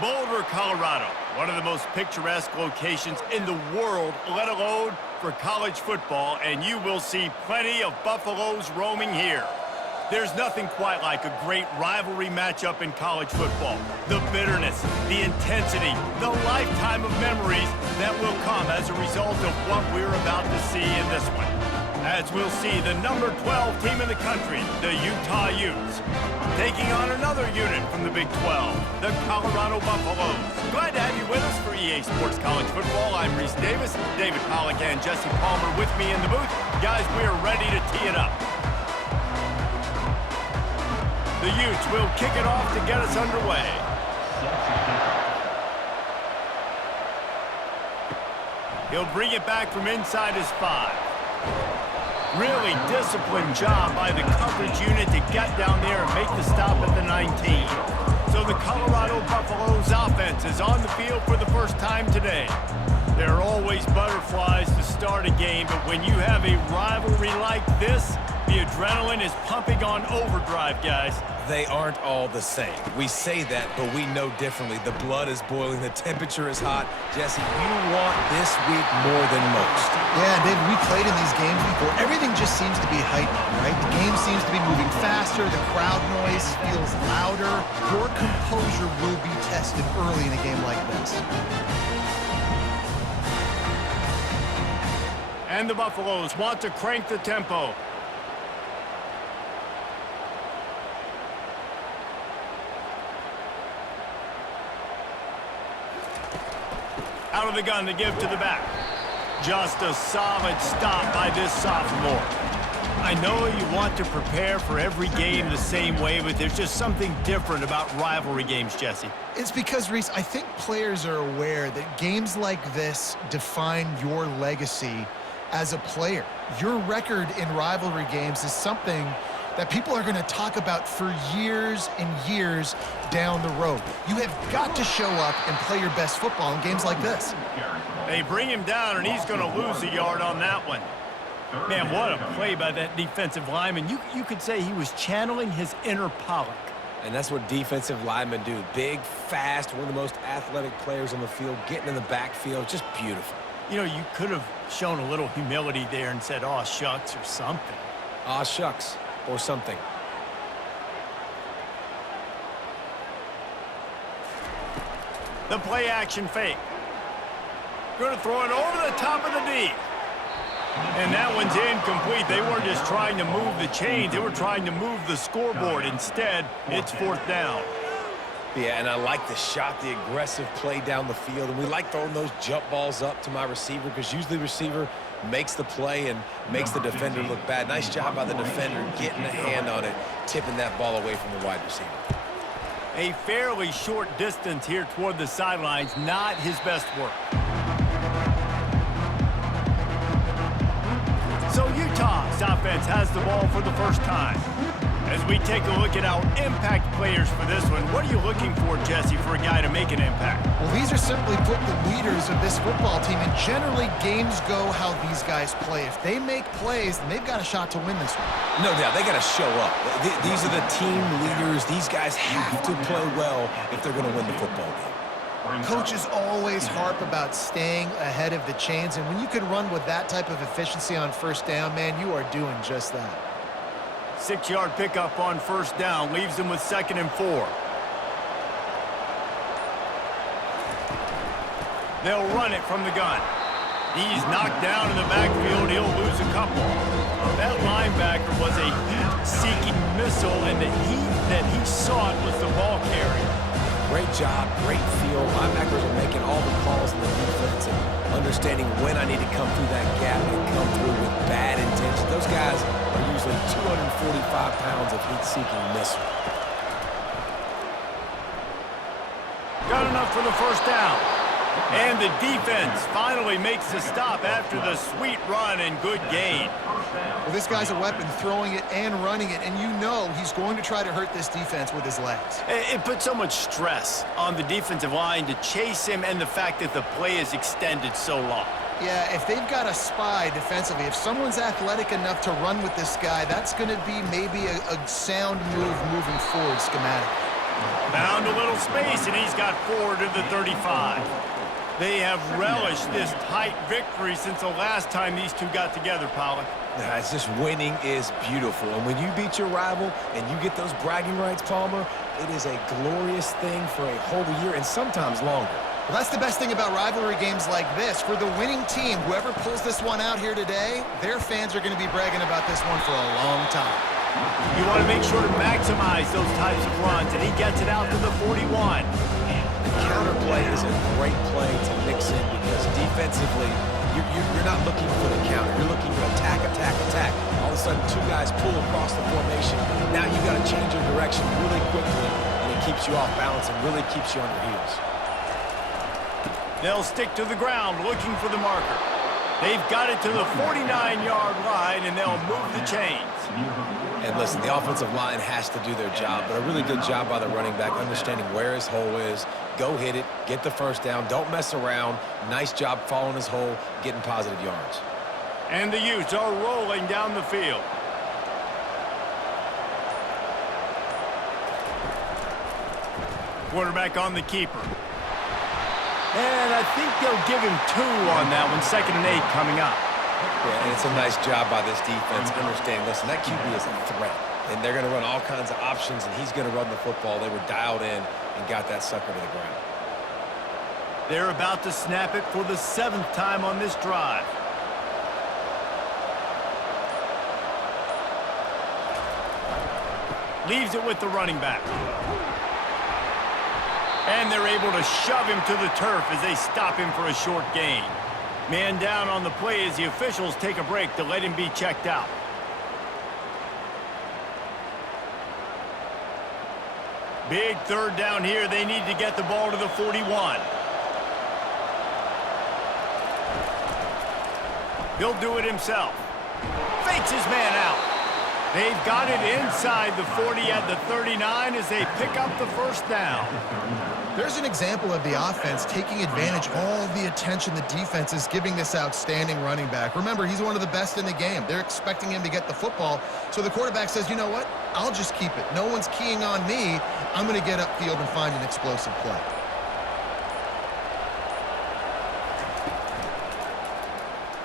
Boulder, Colorado, one of the most picturesque locations in the world, let alone for college football, and you will see plenty of Buffaloes roaming here. There's nothing quite like a great rivalry matchup in college football. The bitterness, the intensity, the lifetime of memories that will come as a result of what we're about to see in this one. As we'll see the number 12 team in the country, the Utah Utes, taking on another unit from the Big 12, the Colorado Buffaloes. Glad to have you with us for EA Sports College Football. I'm Reese Davis, David Pollack and Jesse Palmer with me in the booth. Guys, we are ready to tee it up. The Utes will kick it off to get us underway. He'll bring it back from inside his 5. Really disciplined job by the coverage unit to get down there and make the stop at the 19. So the Colorado Buffaloes offense is on the field for the first time today. There are always butterflies to start a game, but when you have a rivalry like this, the adrenaline is pumping on overdrive, guys. They aren't all the same. We say that, but we know differently. The blood is boiling. The temperature is hot. Jesse, you want this week more than most. Yeah, David, we played in these games before. Everything just seems to be heightened, right? The game seems to be moving faster. The crowd noise feels louder. Your composure will be tested early in a game like this. And the Buffaloes want to crank the tempo. Out of the gun to give to the back. Just a solid stop by this sophomore. I know you want to prepare for every game the same way, but there's just something different about rivalry games, Jesse. It's because, Reese, I think players are aware that games like this define your legacy as a player. Your record in rivalry games is something that people are going to talk about for years and years down the road. You have got to show up and play your best football in games like this. They bring him down, and he's going to lose a yard on that one. Man, what a play by that defensive lineman. You could say he was channeling his inner Pollack. And that's what defensive linemen do. Big, fast, one of the most athletic players on the field, getting in the backfield, just beautiful. You know, you could have shown a little humility there and said, "Aw, shucks," or something. Aw, shucks. Or something. The play action fake. Going to throw it over the top of the D. And that one's incomplete. They weren't just trying to move the chains. They were trying to move the scoreboard. Instead, it's 4th down. Yeah, and I like the shot, the aggressive play down the field. And we like throwing those jump balls up to my receiver because usually the receiver makes the play and makes the defender look bad. Nice job by the defender getting a hand on it, tipping that ball away from the wide receiver. A fairly short distance here toward the sidelines, not his best work. So Utah's offense has the ball for the first time. As we take a look at our impact players for this one, what are you looking for, Jesse, for a guy to make an impact? Well, these are simply put the leaders of this football team, and generally games go how these guys play. If they make plays, then they've got a shot to win this one. No doubt, they got to show up. These are the team leaders. These guys have to play well if they're going to win the football game. Coaches always harp about staying ahead of the chains, and when you can run with that type of efficiency on first down, man, you are doing just that. 6-yard pickup on first down, leaves them with 2nd and 4. They'll run it from the gun. He's knocked down in the backfield. He'll lose a couple. That linebacker was a heat-seeking missile, and the heat that he sought was the ball carrier. Great job, great feel. Linebackers are making all the calls in the defense and understanding when I need to come through that gap and come through with bad intention. Those guys are usually 245 pounds of heat-seeking missile. Got enough for the first down. And the defense finally makes the stop after the sweet run and good gain. Well, this guy's a weapon, throwing it and running it, and you know he's going to try to hurt this defense with his legs. It puts so much stress on the defensive line to chase him, and the fact that the play is extended so long. Yeah, if they've got a spy defensively, if someone's athletic enough to run with this guy, that's going to be maybe a sound move moving forward schematically. Found a little space, and he's got 4 to the 35. They have relished this tight victory since the last time these two got together, Pollock. It's just winning is beautiful. And when you beat your rival and you get those bragging rights, Palmer, it is a glorious thing for a whole year and sometimes longer. Well, that's the best thing about rivalry games like this. For the winning team, whoever pulls this one out here today, their fans are going to be bragging about this one for a long time. You want to make sure to maximize those types of runs, and he gets it out to the 41. The counter play is a great play to mix in because defensively, you're not looking for the counter. You're looking for attack, attack, attack. All of a sudden, two guys pull across the formation. Now you got to change your direction really quickly, and it keeps you off balance and really keeps you on your heels. They'll stick to the ground looking for the marker. They've got it to the 49-yard line, and they'll move the chains. And listen, the offensive line has to do their job, but a really good job by the running back understanding where his hole is. Go hit it, get the first down, don't mess around. Nice job following his hole, getting positive yards. And the Utes are rolling down the field. Quarterback on the keeper. And I think they'll give him 2 on that one. 2nd and 8 coming up. Yeah, and it's a nice job by this defense. Understand, listen, that QB is a threat. And they're going to run all kinds of options, and he's going to run the football. They were dialed in and got that sucker to the ground. They're about to snap it for the 7th time on this drive. Leaves it with the running back. And they're able to shove him to the turf as they stop him for a short gain. Man down on the play as the officials take a break to let him be checked out. Big 3rd down here. They need to get the ball to the 41. He'll do it himself. Fakes his man out. They've got it inside the 40 at the 39 as they pick up the first down. There's an example of the offense taking advantage of all the attention the defense is giving this outstanding running back. Remember, he's one of the best in the game. They're expecting him to get the football. So the quarterback says, you know what? I'll just keep it. No one's keying on me. I'm going to get upfield and find an explosive play.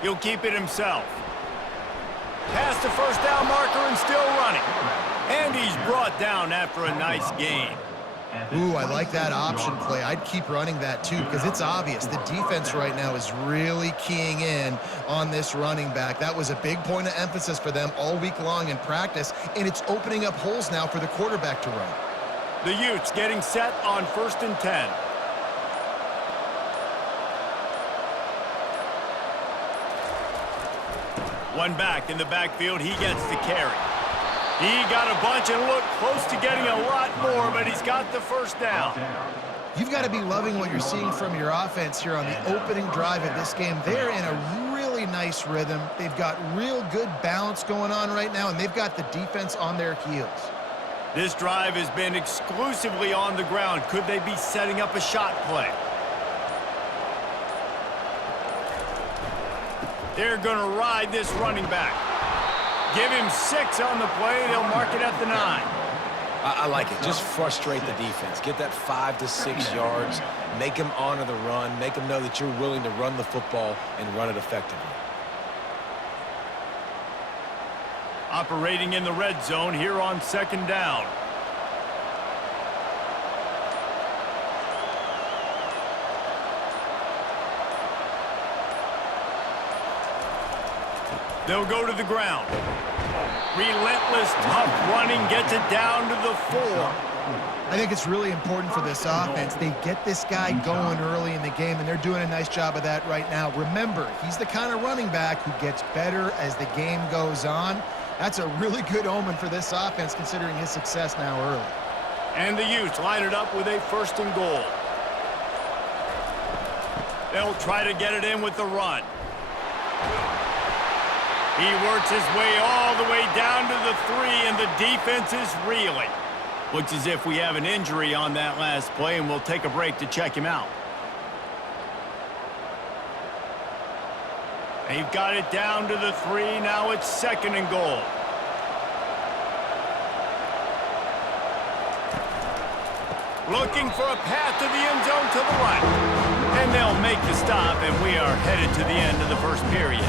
He'll keep it himself. Past the first down marker and still running. And he's brought down after a nice gain. Ooh, I like that option play. I'd keep running that too because it's obvious the defense right now is really keying in on this running back. That was a big point of emphasis for them all week long in practice, and it's opening up holes now for the quarterback to run. The Utes getting set on 1st and 10. One back in the backfield. He gets the carry. He got a bunch and looked close to getting a lot more, but he's got the first down. You've got to be loving what you're seeing from your offense here on the opening drive of this game. They're in a really nice rhythm. They've got real good balance going on right now, and they've got the defense on their heels. This drive has been exclusively on the ground. Could they be setting up a shot play? They're going to ride this running back. Give him 6 on the play. They'll mark it at the 9. I like it. Just frustrate the defense. Get that 5 to 6 yards. Make them honor the run. Make them know that you're willing to run the football and run it effectively. Operating in the red zone here on 2nd down. They'll go to the ground. Relentless, tough running gets it down to the 4. I think it's really important for this offense. They get this guy going early in the game, and they're doing a nice job of that right now. Remember, he's the kind of running back who gets better as the game goes on. That's a really good omen for this offense, considering his success now early. And the Utes line it up with a 1st and goal. They'll try to get it in with the run. He works his way all the way down to the 3, and the defense is reeling. Looks as if we have an injury on that last play, and we'll take a break to check him out. They've got it down to the 3. Now it's 2nd and goal. Looking for a path to the end zone to the right. And they'll make the stop, and we are headed to the end of the first period.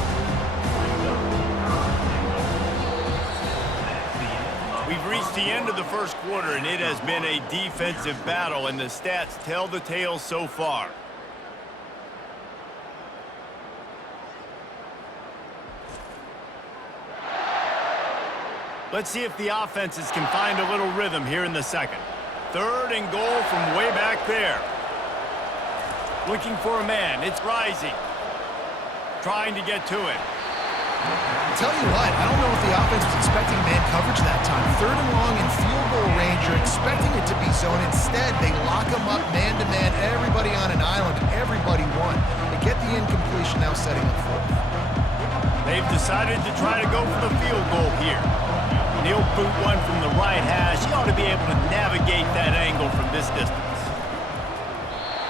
We've reached the end of the first quarter, and it has been a defensive battle, and the stats tell the tale so far. Let's see if the offenses can find a little rhythm here in the second. 3rd and goal from way back there. Looking for a man. It's Rising. Trying to get to it. I'll tell you what, I don't know if the offense was expecting man coverage that time. 3rd and long in field goal range. You're expecting it to be zone. Instead, they lock them up man-to-man, everybody on an island, and everybody won. They get the incompletion, now setting up 4th. They've decided to try to go for the field goal here. He'll boot one from the right hash. He ought to be able to navigate that angle from this distance.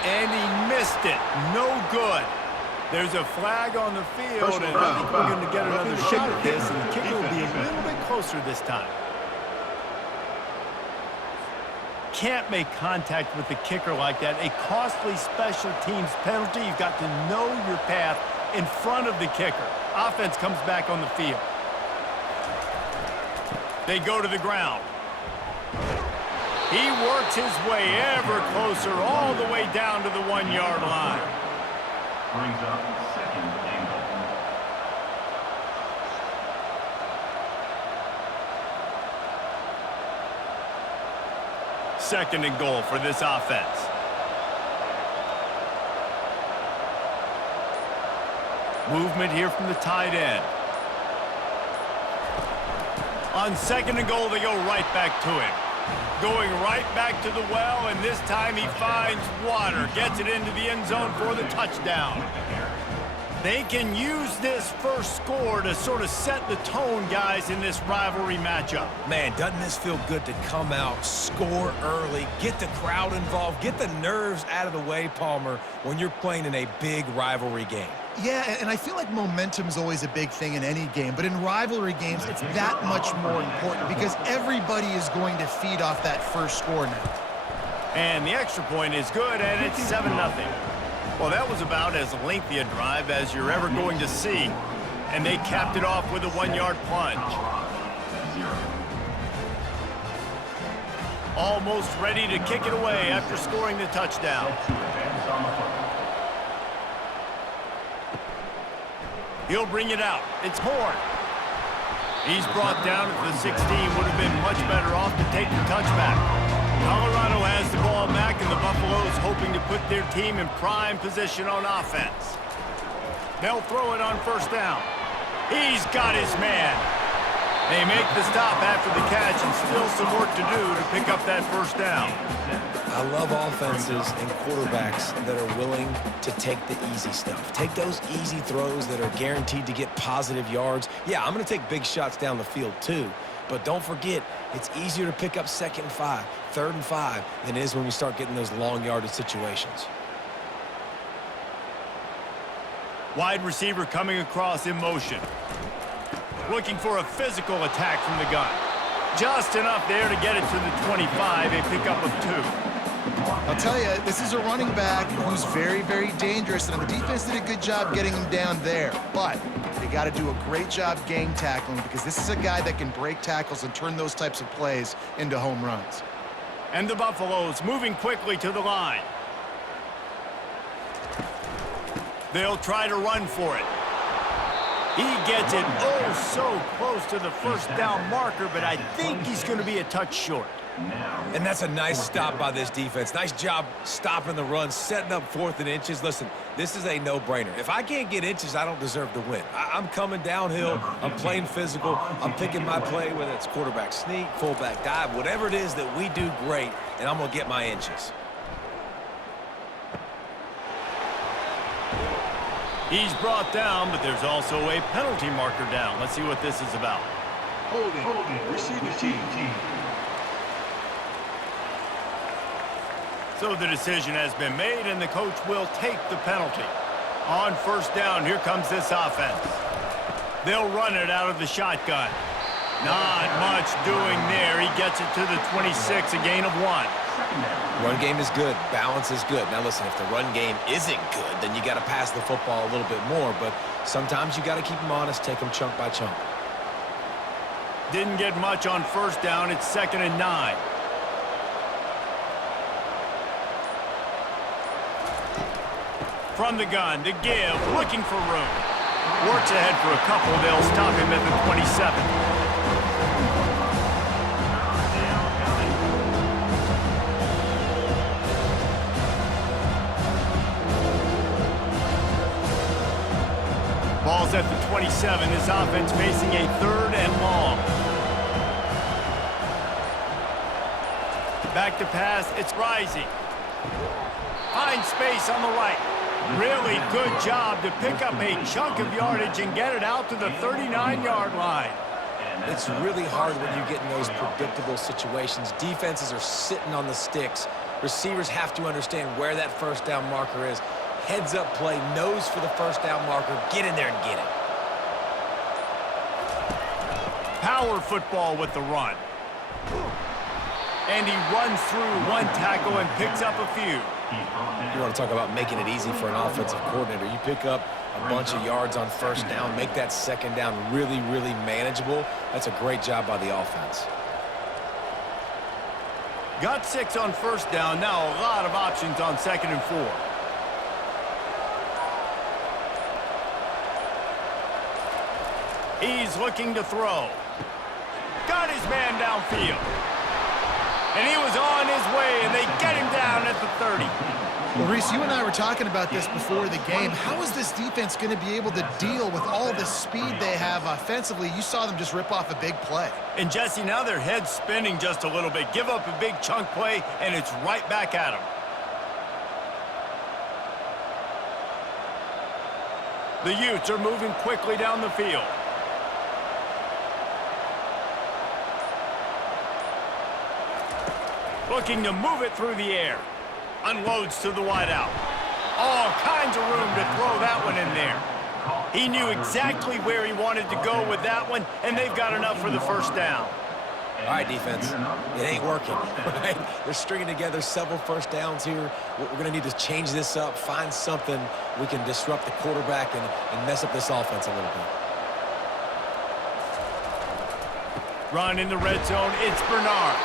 And he missed it. No good. There's a flag on the field, and I think we're going to get another shot at this, and the kicker will be a little bit closer this time. Can't make contact with the kicker like that. A costly special teams penalty. You've got to know your path in front of the kicker. Offense comes back on the field. They go to the ground. He works his way ever closer all the way down to the 1-yard line. Brings up 2nd and goal. 2nd and goal for this offense. Movement here from the tight end. On 2nd and goal, they go right back to him. Going right back to the well, and this time he finds water. Gets it into the end zone for the touchdown. They can use this first score to sort of set the tone, guys, in this rivalry matchup. Man, doesn't this feel good to come out, score early, get the crowd involved, get the nerves out of the way, Palmer, when you're playing in a big rivalry game? Yeah, and I feel like momentum is always a big thing in any game, but in rivalry games, it's that much more important because everybody is going to feed off that first score now. And the extra point is good, and it's 7-0. Well, that was about as lengthy a drive as you're ever going to see. And they capped it off with a 1-yard plunge. Almost ready to kick it away after scoring the touchdown. He'll bring it out. It's Horn. He's brought down at the 16. Would have been much better off to take the touchback. Colorado has the ball back, and the Buffaloes hoping to put their team in prime position on offense. They'll throw it on 1st down. He's got his man. They make the stop after the catch, and still some work to do to pick up that 1st down. I love offenses and quarterbacks that are willing to take the easy stuff. Take those easy throws that are guaranteed to get positive yards. Yeah, I'm going to take big shots down the field too. But don't forget, it's easier to pick up 2nd and 5, 3rd and 5 than it is when we start getting those long yardage situations. Wide receiver coming across in motion. Looking for a physical attack from the gun. Just enough there to get it to the 25, a pickup of 2. I'll tell you, this is a running back who's very, very dangerous, and the defense did a good job getting him down there. But they got to do a great job gang tackling because this is a guy that can break tackles and turn those types of plays into home runs. And the Buffaloes moving quickly to the line. They'll try to run for it. He gets it oh so close to the 1st down marker, but I think he's going to be a touch short. And that's a nice stop by this defense. Nice job stopping the run, setting up 4th and inches. Listen, this is a no-brainer. If I can't get inches, I don't deserve to win. I'm coming downhill. I'm playing physical. I'm picking my play, whether it's quarterback sneak, fullback dive, whatever it is that we do great, and I'm going to get my inches. He's brought down, but there's also a penalty marker down. Let's see what this is about. Holding, receiver team. So the decision has been made, and the coach will take the penalty. On 1st down, here comes this offense. They'll run it out of the shotgun. Not much doing there. He gets it to the 26, a gain of 1. Run game is good. Balance is good. Now, listen, if the run game isn't good, then you got to pass the football a little bit more. But sometimes you got to keep them honest, take them chunk by chunk. Didn't get much on first down. It's 2nd and 9. From the gun to give, looking for room. Works ahead for a couple. They'll stop him at the 27. Ball's at the 27. This offense facing a 3rd and long. Back to pass. It's Rising. Finds space on the right. Really good job to pick up a chunk of yardage and get it out to the 39-yard line. It's really hard when you get in those predictable situations. Defenses are sitting on the sticks. Receivers have to understand where that first down marker is. Heads-up play, nose for the first down marker. Get in there and get it. Power football with the run. And he runs through one tackle and picks up a few. You want to talk about making it easy for an offensive coordinator. You pick up a bunch of yards on first down, make that second down really, really manageable. That's a great job by the offense. Got 6 on first down. Now a lot of options on 2nd and 4. He's looking to throw. Got his man downfield. And he was on his way, and they get him down at the 30. Well, Reese, you and I were talking about this before the game. How is this defense going to be able to deal with all the speed they have offensively? You saw them just rip off a big play. And Jesse, now their head's spinning just a little bit. Give up a big chunk play, and it's right back at them. The Utes are moving quickly down the field. Looking to move it through the air. Unloads to the wideout. All kinds of room to throw that one in there. He knew exactly where he wanted to go with that one, and they've got enough for the first down. All right, defense, it ain't working, right? They're stringing together several first downs here. We're going to need to change this up, find something we can disrupt the quarterback and mess up this offense a little bit. Run in the red zone, it's Bernard.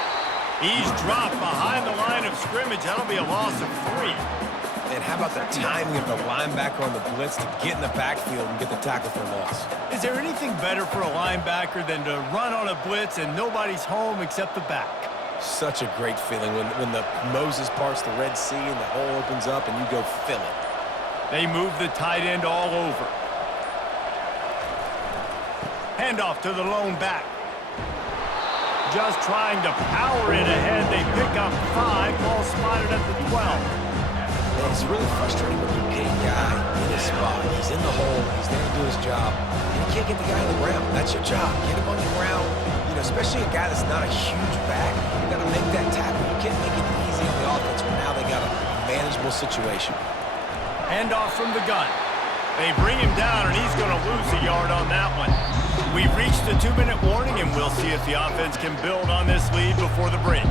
He's dropped behind the line of scrimmage. That'll be a loss of 3. And how about the timing of the linebacker on the blitz to get in the backfield and get the tackle for a loss? Is there anything better for a linebacker than to run on a blitz and nobody's home except the back? Such a great feeling when the Moses parts the Red Sea and the hole opens up and you go fill it. They move the tight end all over. Handoff to the lone back. Just trying to power it ahead. They pick up 5. Ball spotted at the 12. It's really frustrating when you get a guy in his spot. He's in the hole. He's there to do his job. And you can't get the guy on the ground. That's your job. Get him on the ground. You know, especially a guy that's not a huge back. You got to make that tackle. You can't make it easy on the offense when now they got a manageable situation. Handoff from the gun. They bring him down, and he's going to lose a yard on that one. We've reached the 2-minute warning, and we'll see if the offense can build on this lead before the break.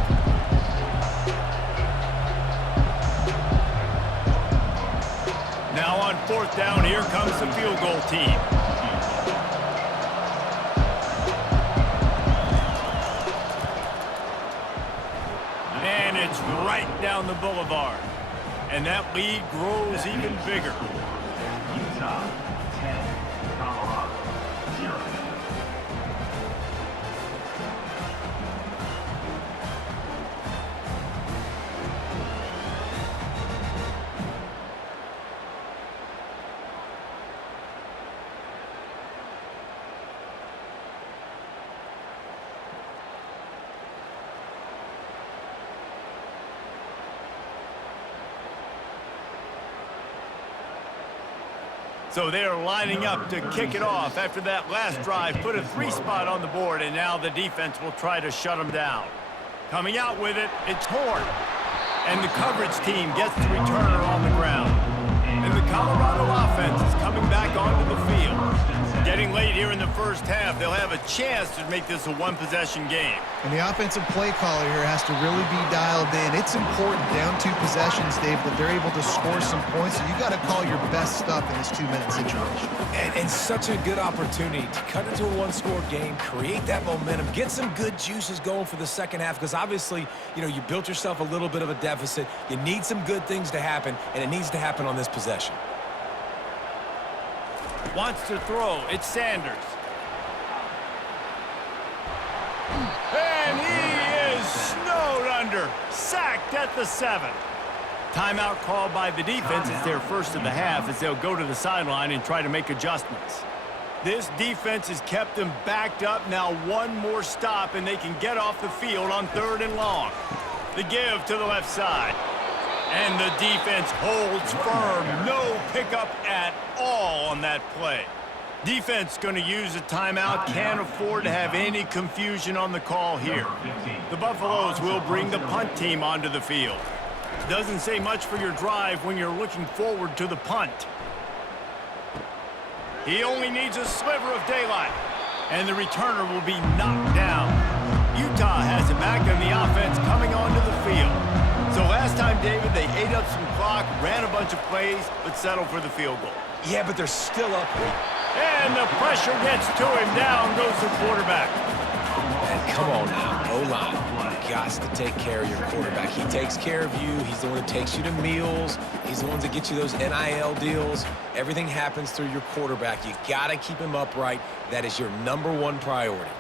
Now on 4th down, here comes the field goal team. And it's right down the boulevard. And that lead grows even bigger. Utah, 10. Colorado, 0. So they're lining up to kick it off after that last drive. Put a 3 spot on the board, and now the defense will try to shut them down. Coming out with it, it's Horn. And the coverage team gets the returner on the ground. And the Colorado offense is coming back onto the field. Getting late here in the first half, they'll have a chance to make this a one-possession game. And the offensive play caller here has to really be dialed in. It's important down 2 possessions, Dave, that they're able to score some points. So you got to call your best stuff in this 2-minute situation. And such a good opportunity to cut into a one-score game, create that momentum, get some good juices going for the second half, because obviously, you know, you built yourself a little bit of a deficit. You need some good things to happen, and it needs to happen on this possession. Wants to throw. It's Sanders. And he is snowed under. Sacked at the 7. Timeout called by the defense. It's their first of the half as they'll go to the sideline and try to make adjustments. This defense has kept them backed up. Now one more stop and they can get off the field on 3rd and long. The give to the left side. And the defense holds firm. No pickup at all on that play. Defense going to use a timeout. Can't afford to have any confusion on the call here. The Buffaloes will bring the punt team onto the field. Doesn't say much for your drive when you're looking forward to the punt. He only needs a sliver of daylight. And the returner will be knocked down. Utah has it back on the offense coming onto the field. So last time, David, they ate up some clock, ran a bunch of plays, but settled for the field goal. Yeah, but they're still up here. And the pressure gets to him. Down goes the quarterback. And come on now, O-line. You got to take care of your quarterback. He takes care of you. He's the one that takes you to meals. He's the one that gets you those NIL deals. Everything happens through your quarterback. You got to keep him upright. That is your #1 priority.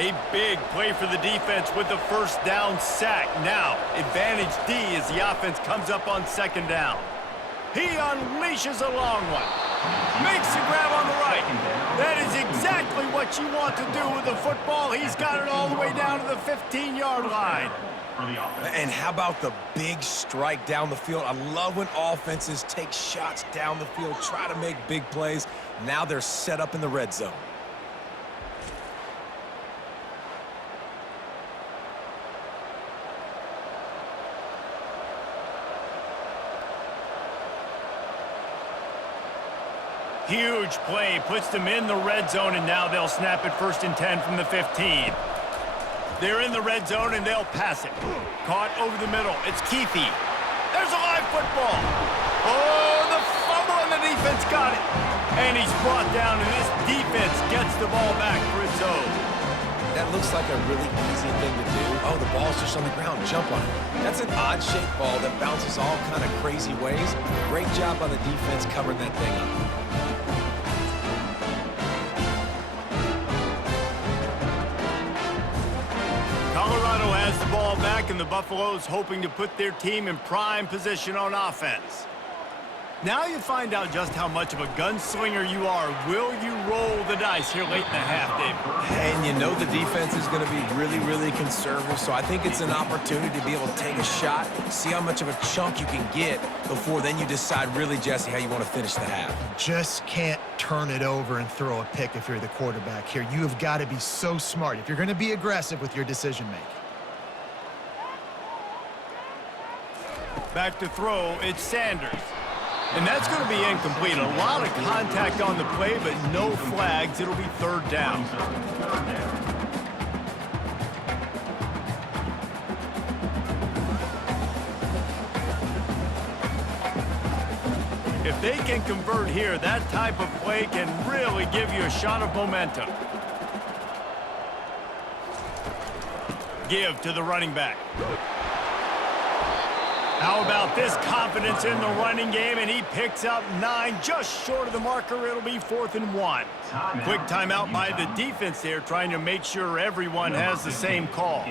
A big play for the defense with the first down sack. Now, advantage D as the offense comes up on 2nd down. He unleashes a long one. Makes the grab on the right. That is exactly what you want to do with the football. He's got it all the way down to the 15-yard line. And how about the big strike down the field? I love when offenses take shots down the field, try to make big plays. Now they're set up in the red zone. Huge play, puts them in the red zone, and now they'll snap it 1st and 10 from the 15. They're in the red zone, and they'll pass it. Caught over the middle. It's Keefe. There's a live football. Oh, the fumble, and the defense got it. And he's brought down, and this defense gets the ball back for its own. That looks like a really easy thing to do. Oh, the ball's just on the ground. Jump on it. That's an odd-shaped ball that bounces all kind of crazy ways. Great job by the defense covering that thing up. Colorado has the ball back, and the Buffaloes hoping to put their team in prime position on offense. Now you find out just how much of a gunslinger you are. Will you roll the dice here late in the half, David? And you know the defense is going to be really, really conservative, so I think it's an opportunity to be able to take a shot, see how much of a chunk you can get before then you decide really, Jesse, how you want to finish the half. Just can't turn it over and throw a pick if you're the quarterback here. You have got to be so smart if you're going to be aggressive with your decision-making. Back to throw, it's Sanders. And that's going to be incomplete. A lot of contact on the play, but no flags. It'll be 3rd down. If they can convert here, that type of play can really give you a shot of momentum. Give to the running back. How about this confidence in the running game, and he picks up 9, just short of the marker. It'll be 4th and 1. Quick timeout by the defense there, trying to make sure everyone has the same call.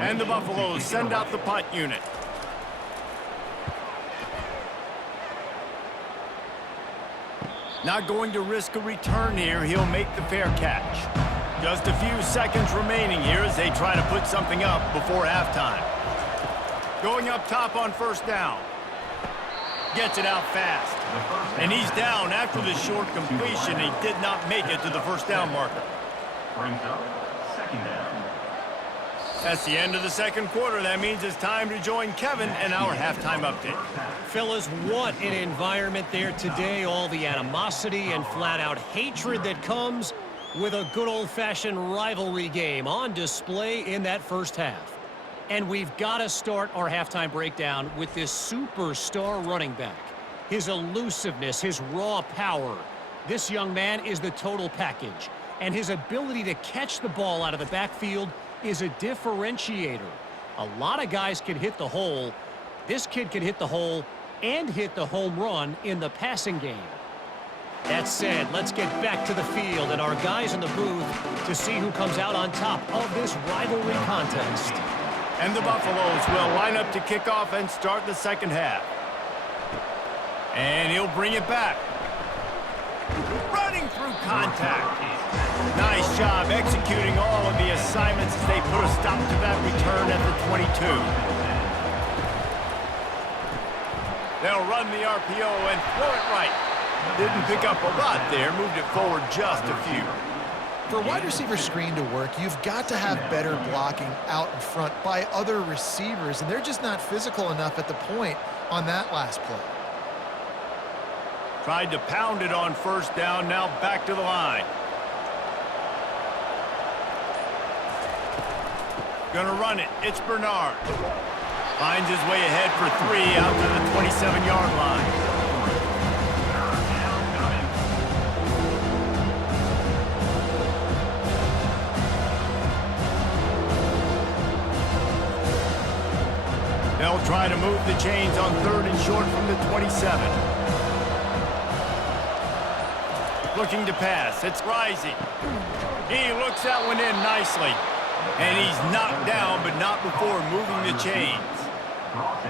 And the Buffaloes send out the punt unit. Not going to risk a return here. He'll make the fair catch. Just a few seconds remaining here as they try to put something up before halftime. Going up top on 1st down. Gets it out fast. And he's down after the short completion. He did not make it to the 1st down marker. Brings up 2nd down. That's the end of the second quarter. That means it's time to join Kevin in our halftime update. Fellas, what an environment there today. All the animosity and flat-out hatred that comes with a good old-fashioned rivalry game on display in that first half. And we've got to start our halftime breakdown with this superstar running back. His elusiveness, his raw power. This young man is the total package. And his ability to catch the ball out of the backfield is a differentiator. A lot of guys can hit the hole. This kid can hit the hole and hit the home run in the passing game. That said, let's get back to the field and our guys in the booth to see who comes out on top of this rivalry contest. And the Buffaloes will line up to kick off and start the second half. And he'll bring it back. Running through contact. Nice job executing all of the assignments as they put a stop to that return at the 22. They'll run the RPO and throw it right. Didn't pick up a lot there, moved it forward just a few. For a wide receiver screen to work, you've got to have better blocking out in front by other receivers, and they're just not physical enough at the point on that last play. Tried to pound it on first down, now back to the line. Gonna run it, it's Bernard. Finds his way ahead for 3 out to the 27-yard line. They'll try to move the chains on 3rd and short from the 27. Looking to pass. It's Rising. He looks that one in nicely. And he's knocked down, but not before moving the chains.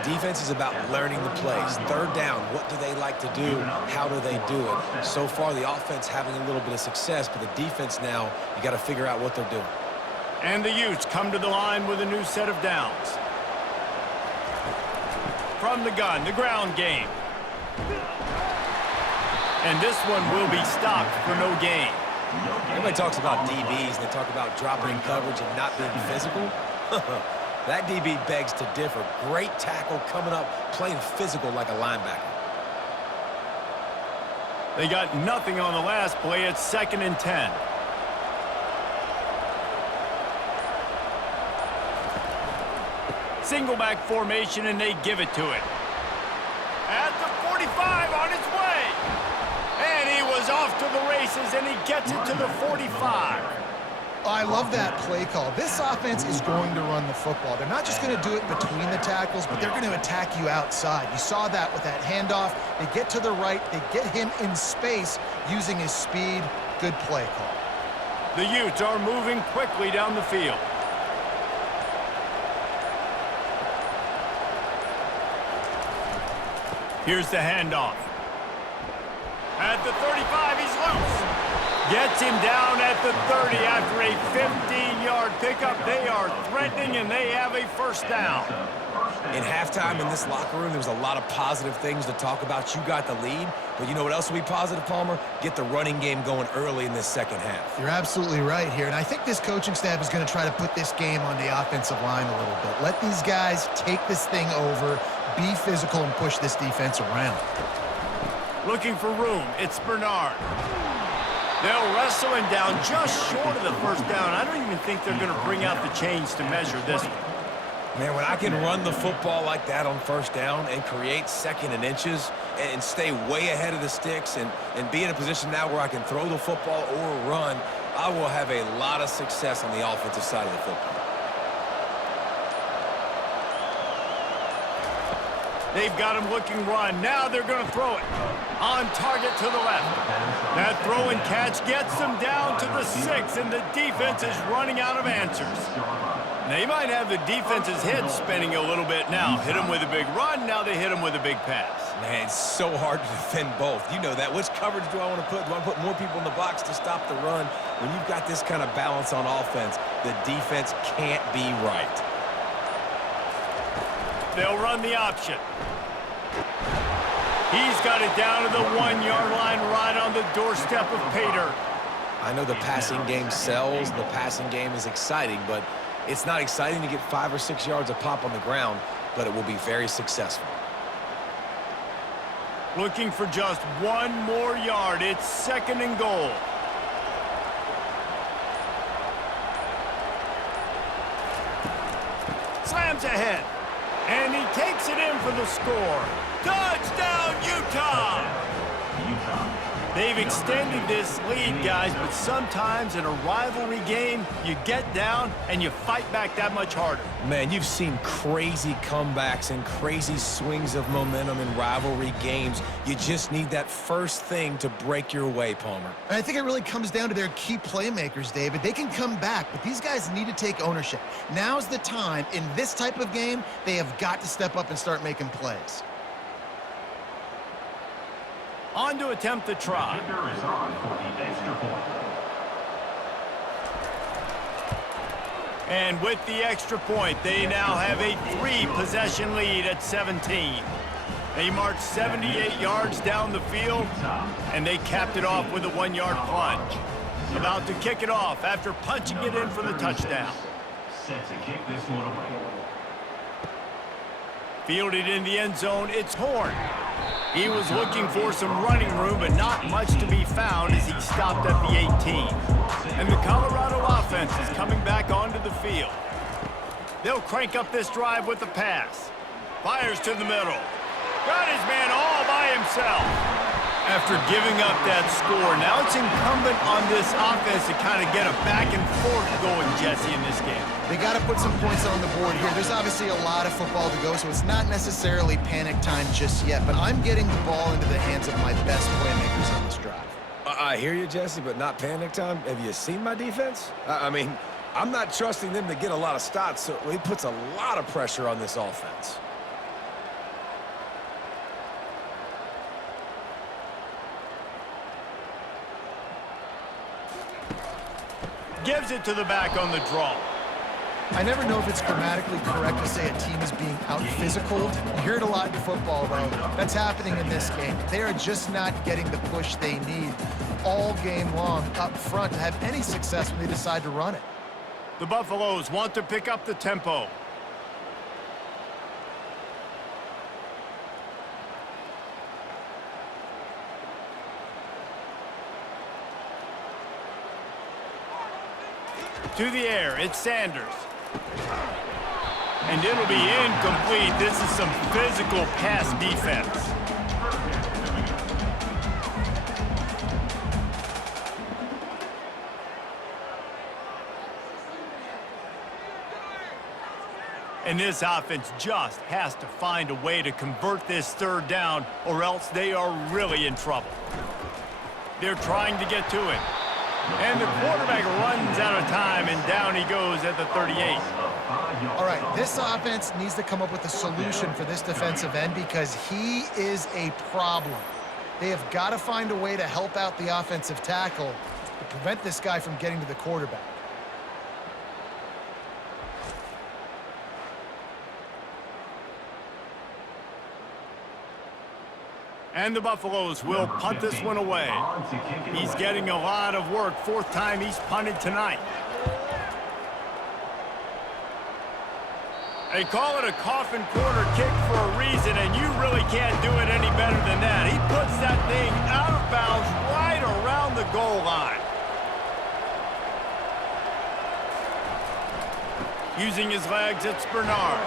Defense is about learning the plays. 3rd down, what do they like to do? How do they do it? So far, the offense having a little bit of success, but the defense now, you got to figure out what they're doing. And the Utes come to the line with a new set of downs. From the gun, the ground game. And this one will be stopped for no gain. Everybody talks about DBs, and they talk about dropping in coverage and not being physical. That DB begs to differ. Great tackle coming up, playing physical like a linebacker. They got nothing on the last play. It's 2nd and 10. Single back formation, and they give it to it. At the 45, on its way. And he was off to the races, and he gets it to the 45. I love that play call. This offense is going to run the football. They're not just going to do it between the tackles, but they're going to attack you outside. You saw that with that handoff. They get to the right. They get him in space using his speed. Good play call. The Utes are moving quickly down the field. Here's the handoff. At the 35, he's loose. Gets him down at the 30 after a 15-yard pickup. They are threatening, and they have a first down. In halftime in this locker room, there was a lot of positive things to talk about. You got the lead, but you know what else will be positive, Palmer? Get the running game going early in this second half. You're absolutely right here, and I think this coaching staff is going to try to put this game on the offensive line a little bit. Let these guys take this thing over, be physical, and push this defense around. Looking for room. It's Bernard. They'll wrestle him down just short of the first down. I don't even think they're going to bring out the chains to measure this one. Man, when I can run the football like that on first down and create 2nd and inches and stay way ahead of the sticks and be in a position now where I can throw the football or run, I will have a lot of success on the offensive side of the football. They've got him looking run. Now they're going to throw it. On target to the left. That throw and catch gets them down to the 6, and the defense is running out of answers. They might have the defense's head spinning a little bit now. Hit him with a big run, now they hit him with a big pass. Man, it's so hard to defend both. You know that. Which coverage do I want to put? Do I put more people in the box to stop the run? When you've got this kind of balance on offense, the defense can't be right. They'll run the option. He's got it down to the 1-yard line right on the doorstep of Pater. I know the passing game sells, the passing game is exciting, but It's not exciting to get 5 or 6 yards a pop on the ground, but it will be very successful. Looking for just 1 more yard. It's 2nd and goal. Slams ahead. And he takes it in for the score. Touchdown, Utah! Utah. They've extended this lead, guys, but sometimes in a rivalry game, you get down and you fight back that much harder. Man, you've seen crazy comebacks and crazy swings of momentum in rivalry games. You just need that first thing to break your way, Palmer. And I think it really comes down to their key playmakers, David. They can come back, but these guys need to take ownership. Now's the time. In this type of game, they have got to step up and start making plays. On to attempt the try. Kicker is on for the extra point. And with the extra point, they now have a 3-possession lead at 17. They marched 78 yards down the field, and they capped it off with a 1-yard plunge. About to kick it off after punching it in for the touchdown. Set to kick this one away. Fielded in the end zone, it's Horn. He was looking for some running room, but not much to be found as he stopped at the 18. And the Colorado offense is coming back onto the field. They'll crank up this drive with the pass. Fires to the middle. Got his man all by himself. After giving up that score, now it's incumbent on this offense to kind of get a back and forth going, Jesse, in this game. They got to put some points on the board here. There's obviously a lot of football to go, so it's not necessarily panic time just yet, but I'm getting the ball into the hands of my best playmakers on this drive. I hear you, Jesse, but not panic time. Have you seen my defense? I mean, I'm not trusting them to get a lot of stops, so it puts a lot of pressure on this offense. Gives it to the back on the draw. I never know if it's grammatically correct to say a team is being out-physicaled. You hear it a lot in football, though. That's happening in this game. They are just not getting the push they need all game long up front to have any success when they decide to run it. The Buffaloes want to pick up the tempo. To the air, it's Sanders. And it'll be incomplete. This is some physical pass defense. And this offense just has to find a way to convert this 3rd down, or else they are really in trouble. They're trying to get to it. And the quarterback runs out of time, and down he goes at the 38. All right, this offense needs to come up with a solution for this defensive end because he is a problem. They have got to find a way to help out the offensive tackle to prevent this guy from getting to the quarterback. And the Buffaloes will punt this one away. He's getting a lot of work. 4th time he's punted tonight. They call it a coffin corner kick for a reason, and you really can't do it any better than that. He puts that thing out of bounds right around the goal line. Using his legs, it's Bernard.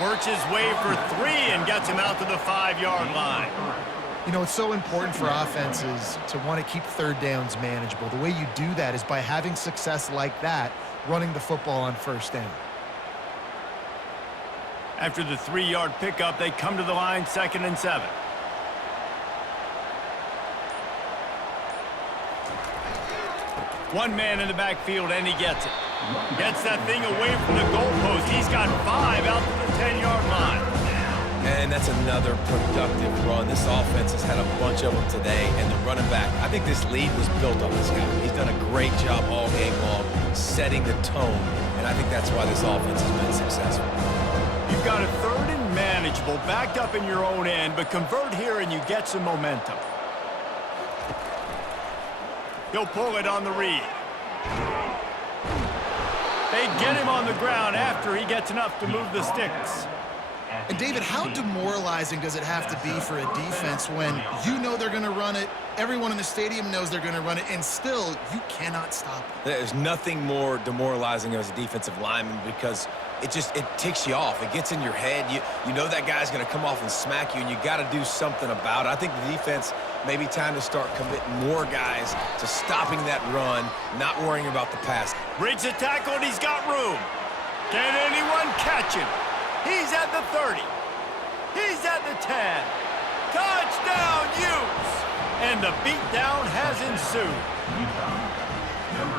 Works his way for 3 and gets him out to the 5-yard line. You know, it's so important for offenses to want to keep 3rd downs manageable. The way you do that is by having success like that, running the football on 1st down. After the 3-yard pickup, they come to the line, 2nd and 7. One man in the backfield, and he gets it. Gets that thing away from the goalpost. He's got 5 out to the 10-yard line. And that's another productive run. This offense has had a bunch of them today, and the running back, I think this lead was built on this guy. He's done a great job all game long setting the tone, and I think that's why this offense has been successful. You've got a 3rd and manageable, backed up in your own end, but convert here and you get some momentum. He'll pull it on the read. They get him on the ground after he gets enough to move the sticks. And David, how demoralizing does it have to be for a defense when you know they're going to run it, everyone in the stadium knows they're going to run it, and still you cannot stop it? There's nothing more demoralizing as a defensive lineman because it ticks you off. It gets in your head. You know that guy's going to come off and smack you, and you got to do something about it. I think the defense may be time to start committing more guys to stopping that run, not worrying about the pass. Breaks a tackle, and he's got room. Can anyone catch him? He's at the 30. He's at the 10. Touchdown, Utes! And the beatdown has ensued.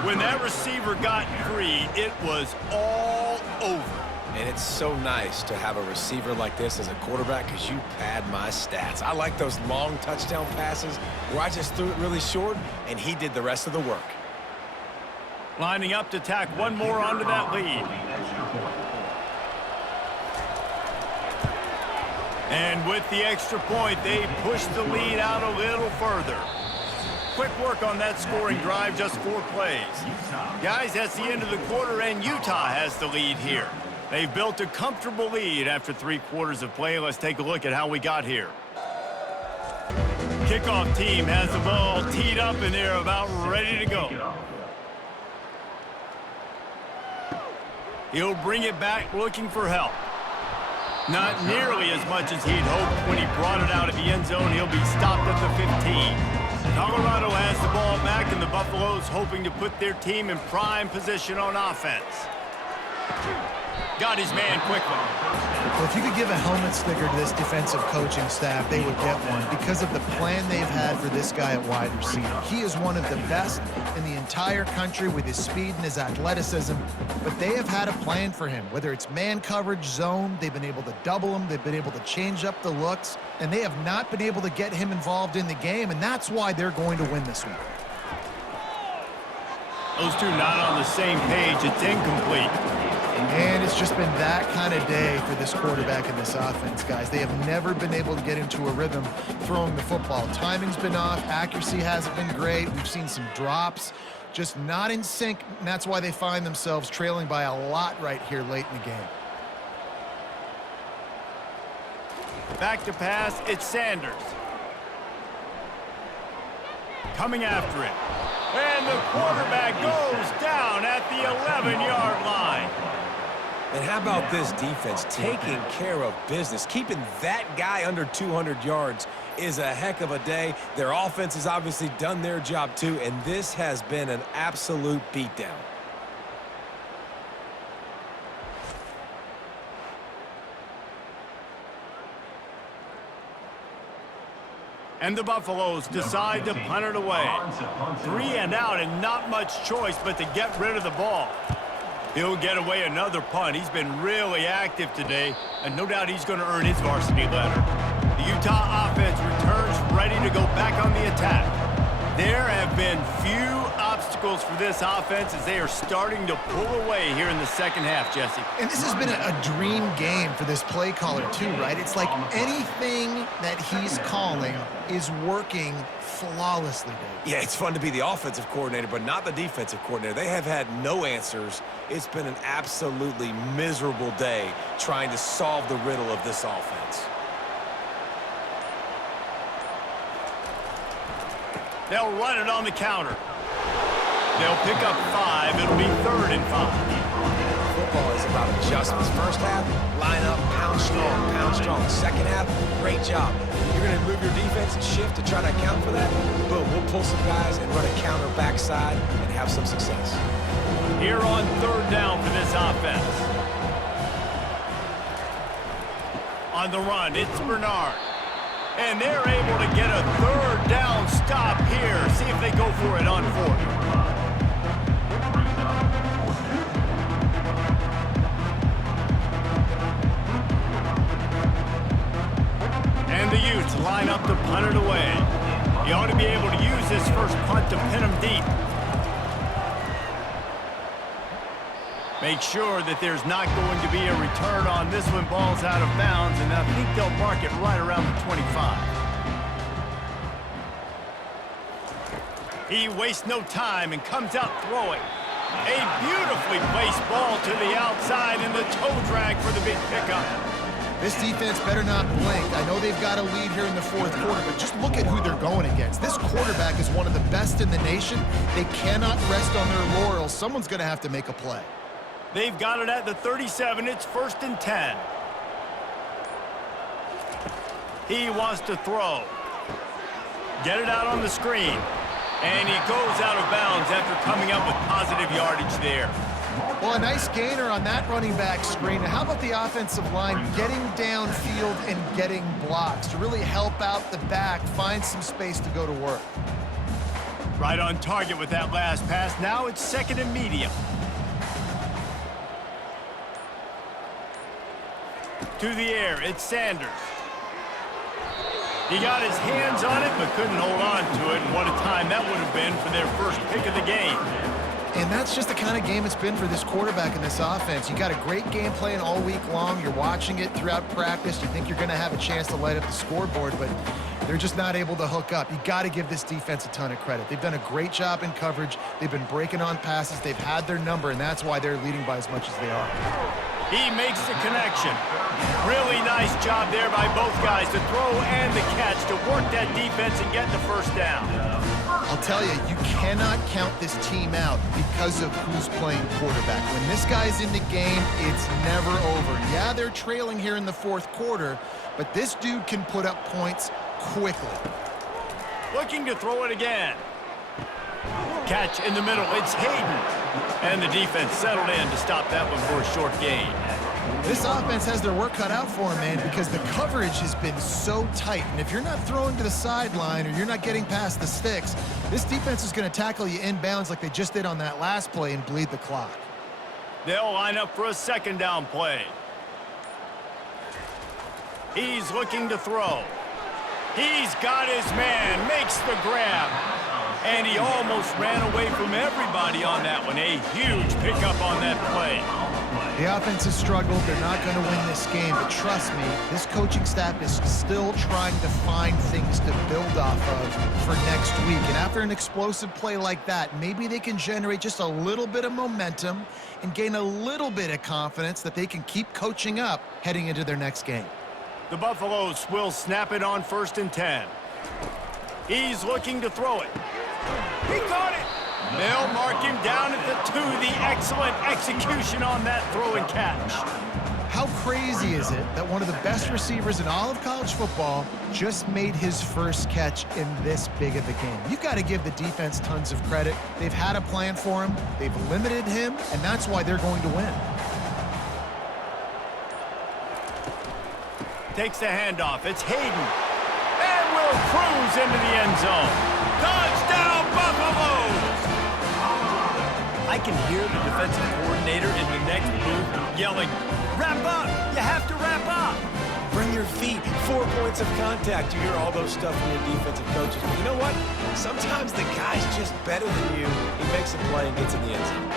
When that receiver got free, it was all over. And it's so nice to have a receiver like this as a quarterback because you pad my stats. I like those long touchdown passes where I just threw it really short, and he did the rest of the work. Lining up to tack one more onto that lead. And with the extra point, they push the lead out a little further. Quick work on that scoring drive, just 4 plays. Guys, that's the end of the quarter, and Utah has the lead here. They've built a comfortable lead after 3 quarters of play. Let's take a look at how we got here. Kickoff team has the ball teed up, and they're about ready to go. He'll bring it back looking for help. Not nearly as much as he'd hoped when he brought it out of the end zone. He'll be stopped at the 15. Colorado has the ball back, and the Buffaloes hoping to put their team in prime position on offense. Got his man quickly. Well, if you could give a helmet sticker to this defensive coaching staff, they would get one because of the plan they've had for this guy at wide receiver. He is one of the best in the entire country with his speed and his athleticism, but they have had a plan for him. Whether it's man coverage, zone, they've been able to double him, they've been able to change up the looks, and they have not been able to get him involved in the game, and that's why they're going to win this one. Those two not on the same page. It's incomplete. And it's just been that kind of day for this quarterback and this offense, guys. They have never been able to get into a rhythm throwing the football. Timing's been off. Accuracy hasn't been great. We've seen some drops, just not in sync, and that's why they find themselves trailing by a lot right here late in the game. Back to pass, it's Sanders. Coming after it. And the quarterback goes down at the 11-yard line. And how about this defense taking care of business? Keeping that guy under 200 yards is a heck of a day. Their offense has obviously done their job too, and this has been an absolute beatdown. And the Buffaloes decide to punt it away. 3 and out, and not much choice but to get rid of the ball. He'll get away another punt. He's been really active today, and no doubt he's going to earn his varsity letter. The Utah offense returns ready to go back on the attack. There have been few obstacles for this offense as they are starting to pull away here in the second half, Jesse. And this has been a dream game for this play caller too, right? It's like anything that he's calling is working flawlessly, Dave. Yeah, it's fun to be the offensive coordinator, but not the defensive coordinator. They have had no answers. It's been an absolutely miserable day trying to solve the riddle of this offense. They'll run it on the counter. They'll pick up 5. It'll be 3rd and 5. Football is about adjustments. First half, line up, pound strong. Second half, great job. You're going to move your defense and shift to try to account for that. Boom, we'll pull some guys and run a counter backside and have some success. Here on 3rd down for this offense. On the run, it's Bernard. And they're able to get a 3rd down stop here. See if they go for it on 4th. And the Utes line up to punt it away. He ought to be able to use this first punt to pin him deep. Make sure that there's not going to be a return on this when ball's out of bounds, and I think they'll mark it right around the 25. He wastes no time and comes out throwing. A beautiful beautifully placed ball to the outside and the toe drag for the big pickup. This defense better not blink. I know they've got a lead here in the fourth quarter, but just look at who they're going against. This quarterback is one of the best in the nation. They cannot rest on their laurels. Someone's going to have to make a play. They've got it at the 37. It's 1st and 10. He wants to throw. Get it out on the screen. And he goes out of bounds after coming up with positive yardage there. Well, a nice gainer on that running back screen. And how about the offensive line getting downfield and getting blocks to really help out the back, find some space to go to work? Right on target with that last pass. Now it's 2nd and medium. To the air, it's Sanders. He got his hands on it, but couldn't hold on to it. And what a time that would have been for their first pick of the game. And that's just the kind of game it's been for this quarterback in this offense. You got a great game plan all week long. You're watching it throughout practice. You think you're going to have a chance to light up the scoreboard, but they're just not able to hook up. You got to give this defense a ton of credit. They've done a great job in coverage. They've been breaking on passes. They've had their number, and that's why they're leading by as much as they are. He makes the connection. Really nice job there by both guys to throw and the catch to work that defense and get the first down. I'll tell you, you cannot count this team out because of who's playing quarterback. When this guy's in the game, it's never over. Yeah, they're trailing here in the fourth quarter, but this dude can put up points quickly. Looking to throw it again. Catch in the middle. It's Hayden. And the defense settled in to stop that one for a short gain. This offense has their work cut out for them, man, because the coverage has been so tight. And if you're not throwing to the sideline or you're not getting past the sticks, this defense is going to tackle you inbounds like they just did on that last play and bleed the clock. They'll line up for a 2nd down play. He's looking to throw. He's got his man, makes the grab. And he almost ran away from everybody on that one. A huge pickup on that play. The offense has struggled. They're not going to win this game, but trust me, this coaching staff is still trying to find things to build off of for next week. And after an explosive play like that, maybe they can generate just a little bit of momentum and gain a little bit of confidence that they can keep coaching up heading into their next game. The Buffaloes will snap it on 1st and 10. He's looking to throw it. He caught it. They'll mark him down at the 2. The excellent execution on that throw and catch. How crazy is it that one of the best receivers in all of college football just made his first catch in this big of a game? You've got to give the defense tons of credit. They've had a plan for him. They've limited him, and that's why they're going to win. Takes the handoff. It's Hayden. And will cruise into the end zone. Touchdown, Buffaloes! I can hear the defensive coordinator in the next booth yelling, "Wrap up! You have to wrap up!" Bring your feet. 4 points of contact. You hear all those stuff from your defensive coaches. But you know what? Sometimes the guy's just better than you. He makes a play and gets in the end zone.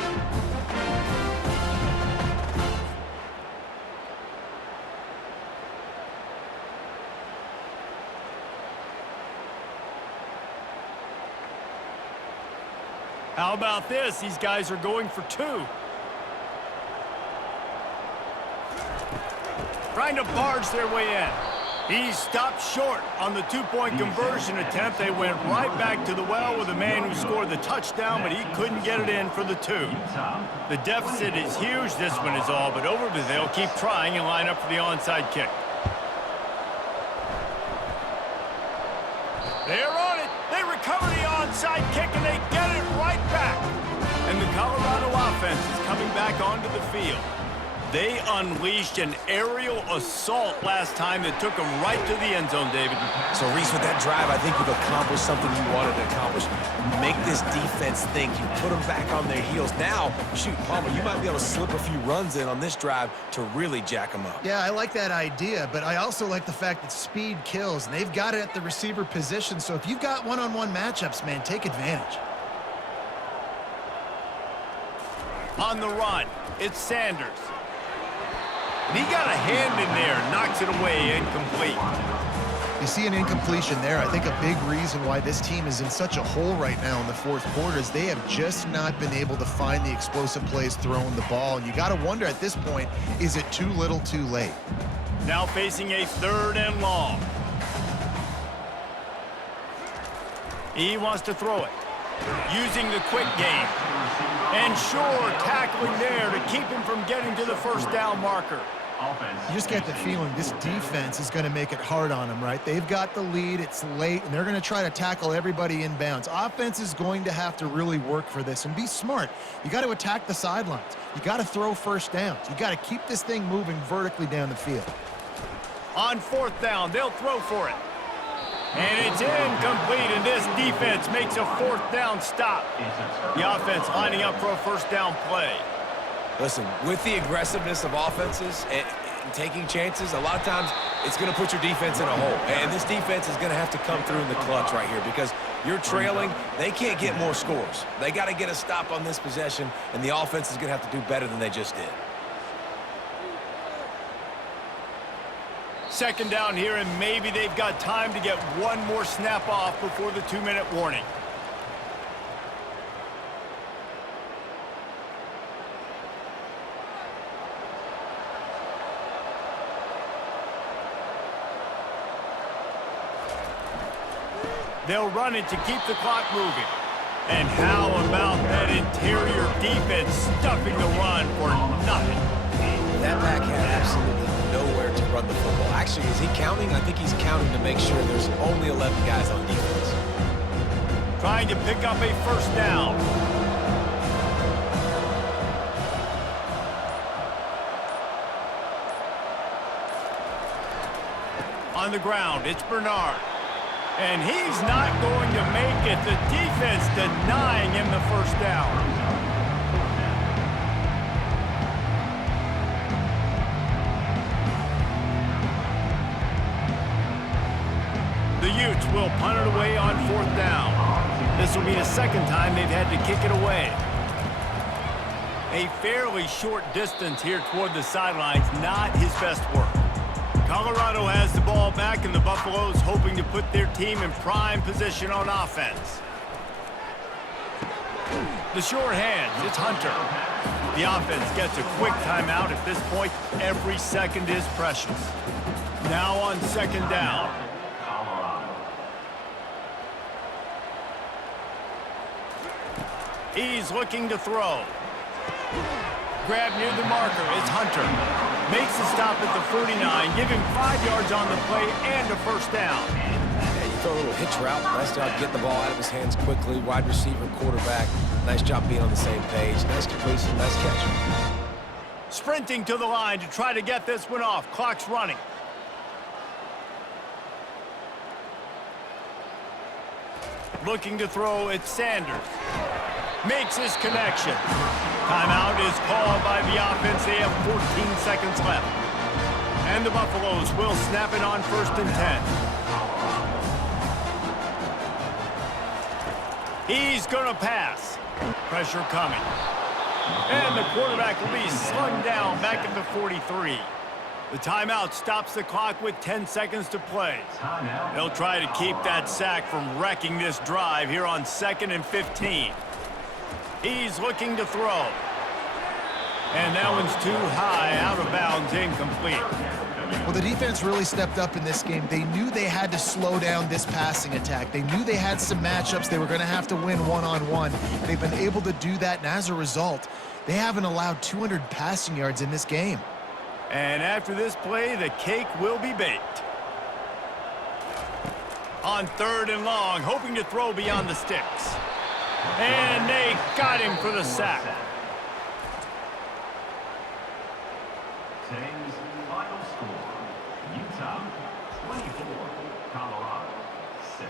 How about this? These guys are going for 2. Trying to barge their way in. He stopped short on the 2-point conversion attempt. They went right back to the well with the man who scored the touchdown, but he couldn't get it in for the 2. The deficit is huge. This one is all but over, but they'll keep trying and line up for the onside kick. They're on it. They recover the onside kick, and they get it right back. And the Colorado offense is coming back onto the field. They unleashed an aerial assault last time that took them right to the end zone, David. So, Reese, with that drive, I think you've accomplished something you wanted to accomplish. Make this defense think. You put them back on their heels. Now, shoot, Palmer, you might be able to slip a few runs in on this drive to really jack them up. Yeah, I like that idea, but I also like the fact that speed kills, and they've got it at the receiver position. So if you've got one-on-one matchups, man, take advantage. On the run, it's Sanders. And he got a hand in there, knocks it away, incomplete. You see an incompletion there. I think a big reason why this team is in such a hole right now in the fourth quarter is they have just not been able to find the explosive plays throwing the ball. And you got to wonder at this point, is it too little too late? Now facing a 3rd and long. He wants to throw it. Using the quick game. And sure, tackling there to keep him from getting to the first down marker. You just get the feeling this defense is going to make it hard on them, right? They've got the lead, it's late, and they're going to try to tackle everybody inbounds. Offense is going to have to really work for this and be smart. You got to attack the sidelines. You got to throw first downs. You got to keep this thing moving vertically down the field. On 4th down, they'll throw for it. And it's incomplete, and this defense makes a 4th down stop. The offense lining up for a first down play. Listen, with the aggressiveness of offenses and taking chances, a lot of times it's going to put your defense in a hole. And this defense is going to have to come through in the clutch right here because you're trailing. They can't get more scores. They got to get a stop on this possession, and the offense is going to have to do better than they just did. 2nd down here, and maybe they've got time to get one more snap off before the 2-minute warning. They'll run it to keep the clock moving. And how about that interior defense stuffing the run for nothing? That back had absolutely nowhere to run the football. Actually, is he counting? I think he's counting to make sure there's only 11 guys on defense. Trying to pick up a first down. On the ground, it's Bernard. And he's not going to make it. The defense denying him the first down. The Utes will punt it away on 4th down. This will be the 2nd time they've had to kick it away. A fairly short distance here toward the sidelines, not his best work. Colorado has the ball back, and the Buffaloes hoping to put their team in prime position on offense. The short hands, it's Hunter. The offense gets a quick timeout. At this point, every second is precious. Now on 2nd down. He's looking to throw. Grab near the marker, it's Hunter. Makes the stop at the 49, give him 5 yards on the play and a first down. Yeah, you throw a little hitch route. Nice job getting the ball out of his hands quickly. Wide receiver, quarterback. Nice job being on the same page. Nice completion, nice catch. Sprinting to the line to try to get this one off. Clock's running. Looking to throw, it's Sanders. Makes his connection. Timeout is called by the offense. They have 14 seconds left. And the Buffaloes will snap it on 1st and 10. He's going to pass. Pressure coming. And the quarterback will be slung down back at the 43. The timeout stops the clock with 10 seconds to play. They'll try to keep that sack from wrecking this drive here on 2nd and 15. He's looking to throw. And that one's too high, out of bounds, incomplete. Well, the defense really stepped up in this game. They knew they had to slow down this passing attack. They knew they had some matchups they were going to have to win one-on-one. They've been able to do that, and as a result, they haven't allowed 200 passing yards in this game. And after this play, the cake will be baked. On 3rd and long, hoping to throw beyond the sticks. And they got him for the sack. Today's final score, Utah 24, Colorado 6.